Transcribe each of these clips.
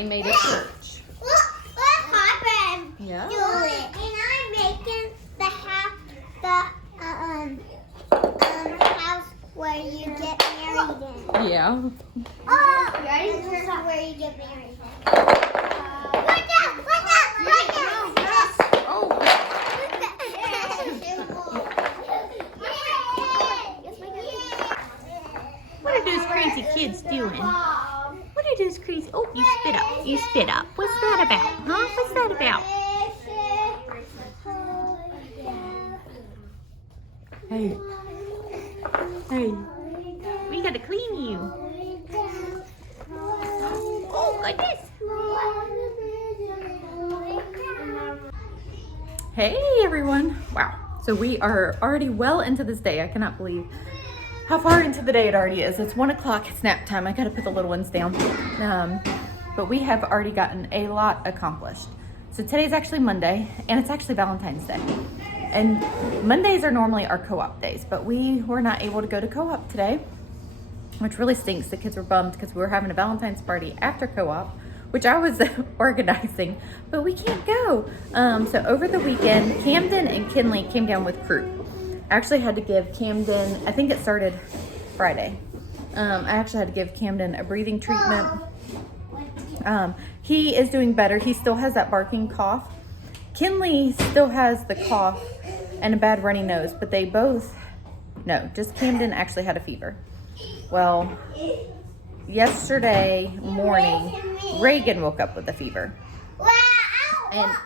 they made a church. Look, Harper. Yeah. Do it. And I'm making the house where you get married in. Yeah. Oh, this is where you get married in. Look out! Oh. What are those crazy kids doing? What are those crazy? Oh, you spit up. You spit up. What's that about? Huh? What's that about? Hey. Hey. We gotta clean you. Oh, goodness. Hey, everyone. Wow. So we are already well into this day. I cannot believe how far into the day it already is. It's 1 o'clock. It's nap time. I gotta put the little ones down. But we have already gotten a lot accomplished. So today's actually Monday, and it's actually Valentine's Day. And Mondays are normally our co-op days, but we were not able to go to co-op today, which really stinks. The kids were bummed because we were having a Valentine's party after co-op, which I was organizing, but we can't go. So over the weekend, Camden and Kinley came down with crew. I actually had to give Camden, I think it started Friday. I actually had to give Camden a breathing treatment. He is doing better. He still has that barking cough. Kinley still has the cough and a bad runny nose, but they both, no, just Camden actually had a fever. Well, yesterday morning, Reagan woke up with a fever. And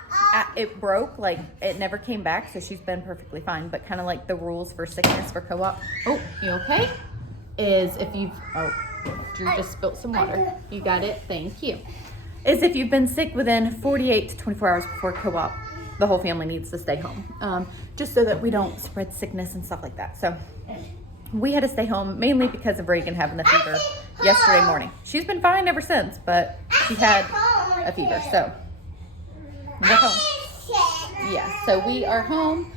it broke, like it never came back, so she's been perfectly fine. But kind of like the rules for sickness for co-op. Oh, you okay? Is if you've, oh, Drew just spilled some water. You got it, thank you. Is if you've been sick within 48 to 24 hours before co-op, the whole family needs to stay home. Just so that we don't spread sickness and stuff like that. So we had to stay home mainly because of Reagan having the fever yesterday morning. She's been fine ever since, but she had a fever, so we're home. Yeah, so we are home.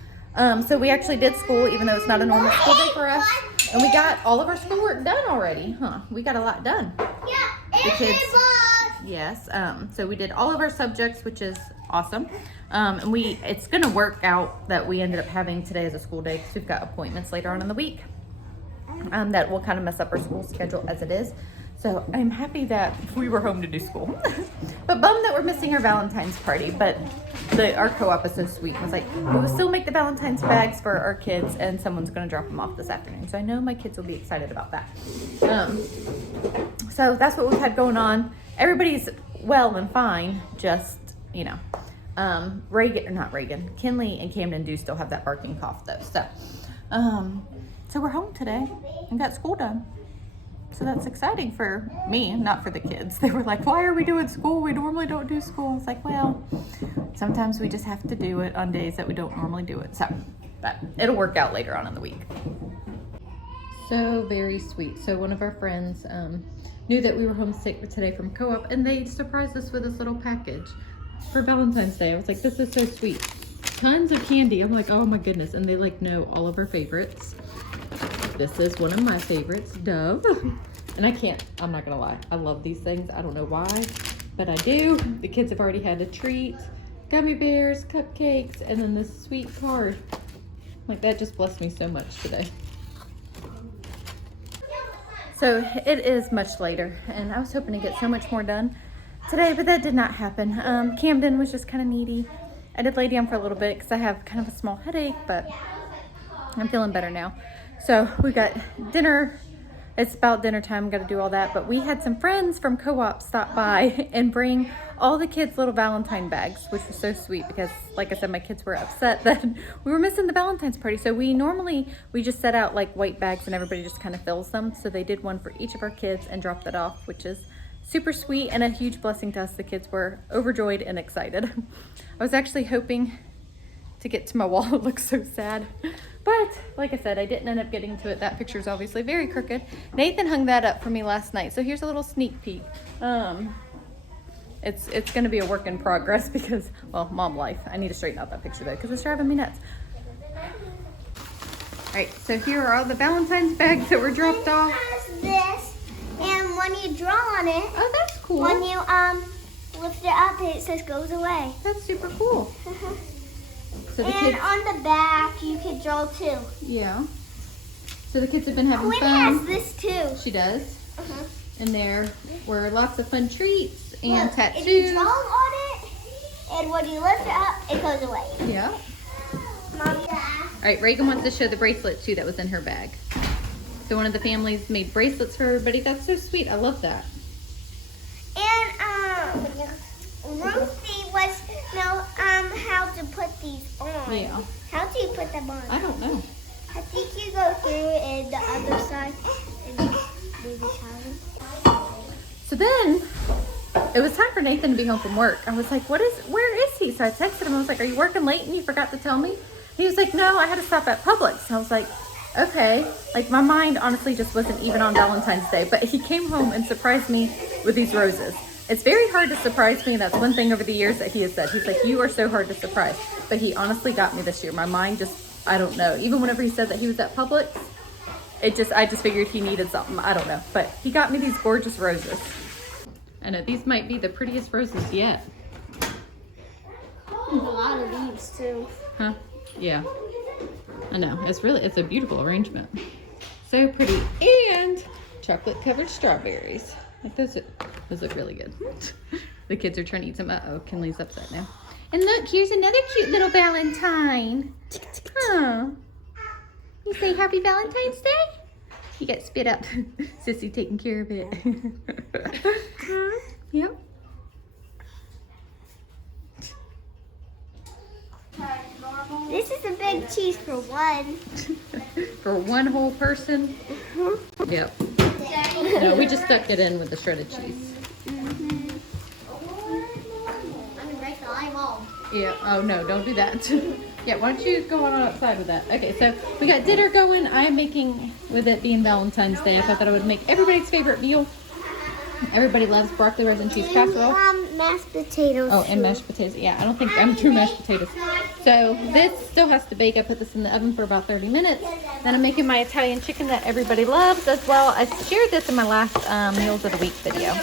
So we actually did school, even though it's not a normal school day for us. And we got all of our schoolwork done already, huh? We got a lot done. The kids, yes. So we did all of our subjects, which is awesome. And it's gonna work out that we ended up having today as a school day because we've got appointments later on in the week. That will kind of mess up our school schedule as it is. So I'm happy that we were home to do school. But bummed that we're missing our Valentine's party. But our co-op is so sweet. It was like, we will still make the Valentine's bags for our kids and someone's going to drop them off this afternoon. So I know my kids will be excited about that. So that's what we've had going on. Everybody's well and fine. Just, you know, Kinley and Camden do still have that barking cough though. So we're home today and got school done. So that's exciting for me, not for the kids. They were like, why are we doing school? We normally don't do school. It's like, well, sometimes we just have to do it on days that we don't normally do it. So, but it'll work out later on in the week. So very sweet. So one of our friends knew that we were homesick today from co-op, and they surprised us with this little package for Valentine's Day. I was like, this is so sweet. Tons of candy. I'm like, oh my goodness. And they like know all of our favorites. This is one of my favorites, Dove. And I'm not gonna lie, I love these things. I don't know why, but I do. The kids have already had a treat. Gummy bears, cupcakes, and then this sweet card. Like, that just blessed me so much today. So it is much later, and I was hoping to get so much more done today, but that did not happen. Camden was just kind of needy. I did lay down for a little bit because I have kind of a small headache, but I'm feeling better now. So we got dinner. It's about dinner time. We've got to do all that. But we had some friends from co-op stop by and bring all the kids little Valentine bags, which was so sweet because, like I said, my kids were upset that we were missing the Valentine's party. So we just set out like white bags and everybody just kind of fills them. So they did one for each of our kids and dropped that off, which is super sweet and a huge blessing to us. The kids were overjoyed and excited. I was actually hoping to get to my wall. It looks so sad. But like I said, I didn't end up getting to it. That picture is obviously very crooked. Nathan hung that up for me last night. So here's a little sneak peek. It's going to be a work in progress because, well, mom life. I need to straighten out that picture though because it's driving me nuts. All right, so here are all the Valentine's bags that were dropped off. It has this, and when you draw on it, Oh, that's cool. when you lift it up and it says goes away. That's super cool. So the And kids, on the back, you can draw too. yeah. So the kids have been having Quinn fun. has this too. She does. Uh-huh. And there were lots of fun treats and Look, tattoos. If you draw on it, and when you lift it up, it goes away. Yeah. Mom, All right, Reagan wants to show the bracelet too that was in her bag. So one of the families made bracelets for everybody. That's so sweet. I love that. And Ruthie wants to know how to put these on. Yeah. How do you put them on? I don't know. I think you go through and the other side and do the challenge. So then it was time for Nathan to be home from work. I was like, where is he? So I texted him. I was like, are you working late and you forgot to tell me? He was like, no, I had to stop at Publix. I was like, okay. Like my mind honestly just wasn't even on Valentine's Day, but he came home and surprised me with these roses. It's very hard to surprise me. That's one thing over the years that he has said. He's like, you are so hard to surprise. But he honestly got me this year. My mind just, I don't know. Even whenever he said that he was at Publix, I just figured he needed something. I don't know. But he got me these gorgeous roses. I know these might be the prettiest roses yet. A lot of leaves too. Huh? Yeah. I know. It's a beautiful arrangement. So pretty. And chocolate covered strawberries. Like those look really good. The kids are trying to eat some. Uh-oh, Kinley's upset now. And look, here's another cute little Valentine. Huh. You say happy Valentine's Day? You got spit up. Sissy taking care of it. Yep. This is a big cheese for one. For one whole person? Yep. No, we just stuck it in with the shredded cheese. Yeah. Oh no, don't do that. Yeah, why don't you go on outside with that? Okay, so we got dinner going. I'm making, with it being Valentine's Day, I thought that I would make everybody's favorite meal. Everybody loves broccoli, rice, and cheese casserole. Mashed potatoes. Oh, and mashed potatoes. Yeah, I don't think I'm through mashed potatoes. So this still has to bake. I put this in the oven for about 30 minutes. Then I'm making my Italian chicken that everybody loves as well. I shared this in my last Meals of the Week video.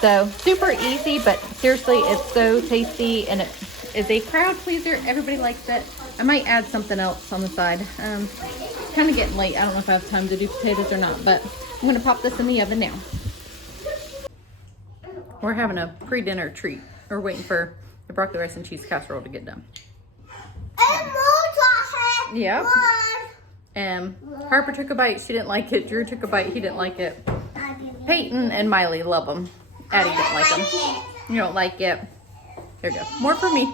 So super easy, but seriously, it's so tasty and it is a crowd pleaser. Everybody likes it. I might add something else on the side. Kind of getting late. I don't know if I have time to do potatoes or not, but I'm going to pop this in the oven now. We're having a pre-dinner treat. We're waiting for the broccoli, rice, and cheese casserole to get done. And more chocolate. Yep. And Harper took a bite. She didn't like it. Drew took a bite. He didn't like it. Payton and Miley love them. Addie didn't like them. You don't like it. There you go. More for me.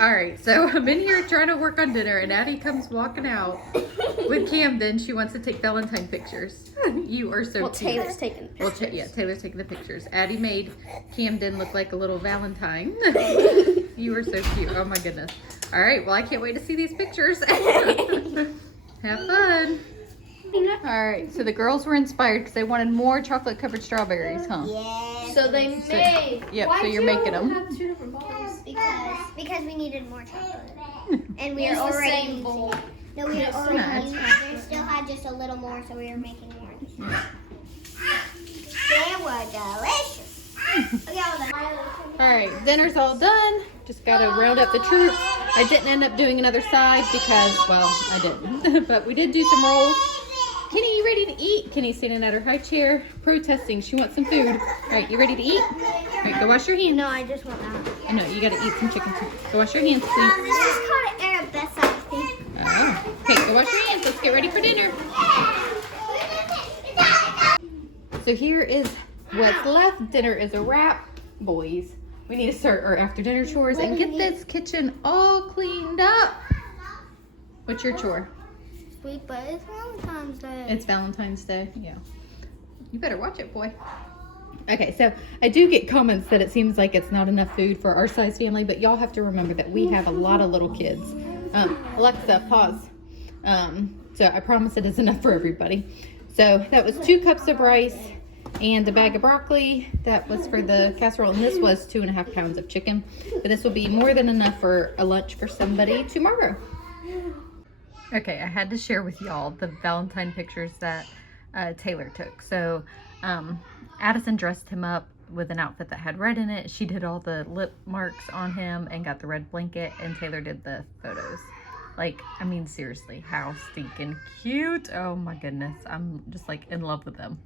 All right, so I'm in here trying to work on dinner, and Addie comes walking out with Camden. She wants to take Valentine pictures. You are so cute. Taylor's taking the pictures. Yeah, Taylor's taking the pictures. Addie made Camden look like a little Valentine. You are so cute. Oh my goodness. All right, well, I can't wait to see these pictures. Have fun. All right, so the girls were inspired because they wanted more chocolate covered strawberries, huh? Yeah. So they made. Yep, so you're making them. Have two different bowls? Because we needed more chocolate. And we Use are the already same using bowl. it. No, we are Yes, already nice. using it. We still had just a little more, so we were making more. They were delicious. All right, dinner's all done. Just got to round up the troops. I didn't end up doing another side because, well, I didn't. But we did do some rolls. Kenny, you ready to eat? Kenny's sitting at her high chair protesting. She wants some food. All right, you ready to eat? All right, go wash your hands. No, I just want that. I know, you got to eat some chicken too. Go wash your hands, please. This is called an Arabesque, I think. Oh. Okay, go wash your hands. Let's get ready for dinner. So here is what's left. Dinner is a wrap. Boys, we need to start our after dinner chores and get this kitchen all cleaned up. What's your chore? Sweet, but it's Valentine's Day. It's Valentine's Day. Yeah. You better watch it, boy. Okay, so I do get comments that it seems like it's not enough food for our size family, but y'all have to remember that we have a lot of little kids. Alexa, pause. So I promise it is enough for everybody. So that was 2 cups of rice and a bag of broccoli. That was for the casserole, and this was 2.5 pounds of chicken. But this will be more than enough for a lunch for somebody tomorrow. Okay, I had to share with y'all the Valentine pictures that Taylor took. So Addison dressed him up with an outfit that had red in it. She did all the lip marks on him and got the red blanket, and Taylor did the photos. Like, I mean, seriously, how stinking cute. Oh my goodness. I'm just like in love with them.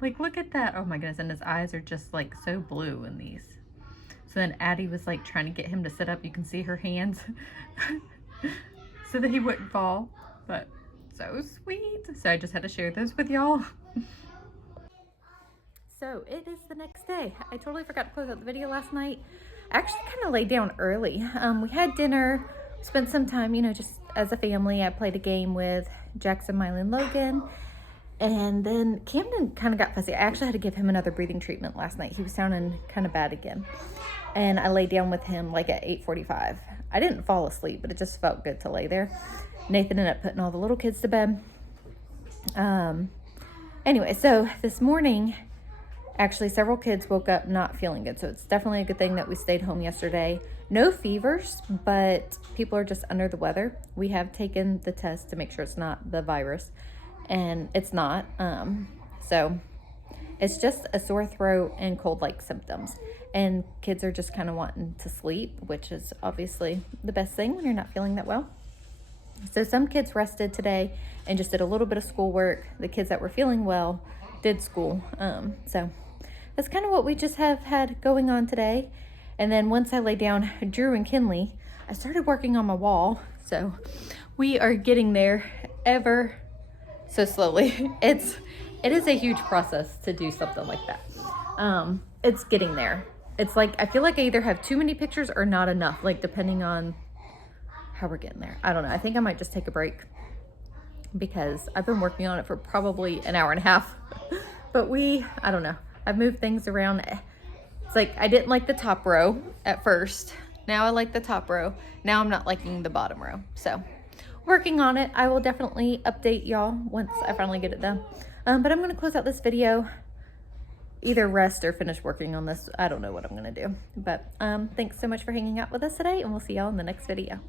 Like, look at that. Oh my goodness. And his eyes are just like so blue in these. So then Addie was like trying to get him to sit up. You can see her hands so that he wouldn't fall. But so sweet. So I just had to share those with y'all. So it is the next day. I totally forgot to close out the video last night. I actually kind of laid down early. We had dinner, spent some time, you know, just as a family. I played a game with Jackson, Miley, and Logan. And then Camden kind of got fussy. I actually had to give him another breathing treatment last night. He was sounding kind of bad again. And I laid down with him like at 8:45. I didn't fall asleep, but it just felt good to lay there. Nathan ended up putting all the little kids to bed. Anyway, so this morning, actually several kids woke up not feeling good. So it's definitely a good thing that we stayed home yesterday. No fevers, but people are just under the weather. We have taken the test to make sure it's not the virus, and it's not. So it's just a sore throat and cold-like symptoms. And kids are just kind of wanting to sleep, which is obviously the best thing when you're not feeling that well. So some kids rested today and just did a little bit of schoolwork. The kids that were feeling well did school. So that's kind of what we just have had going on today. And then once I lay down Drew and Kinley, I started working on my wall. So we are getting there ever so slowly. It is a huge process to do something like that. It's getting there. It's like, I feel like I either have too many pictures or not enough, like depending on how we're getting there. I don't know. I think I might just take a break because I've been working on it for probably an hour and a half. But I don't know. I've moved things around. It's like I didn't like the top row at first. Now I like the top row. Now I'm not liking the bottom row. So working on it. I will definitely update y'all once I finally get it done. But I'm going to close out this video. Either rest or finish working on this. I don't know what I'm going to do. But thanks so much for hanging out with us today, and we'll see y'all in the next video.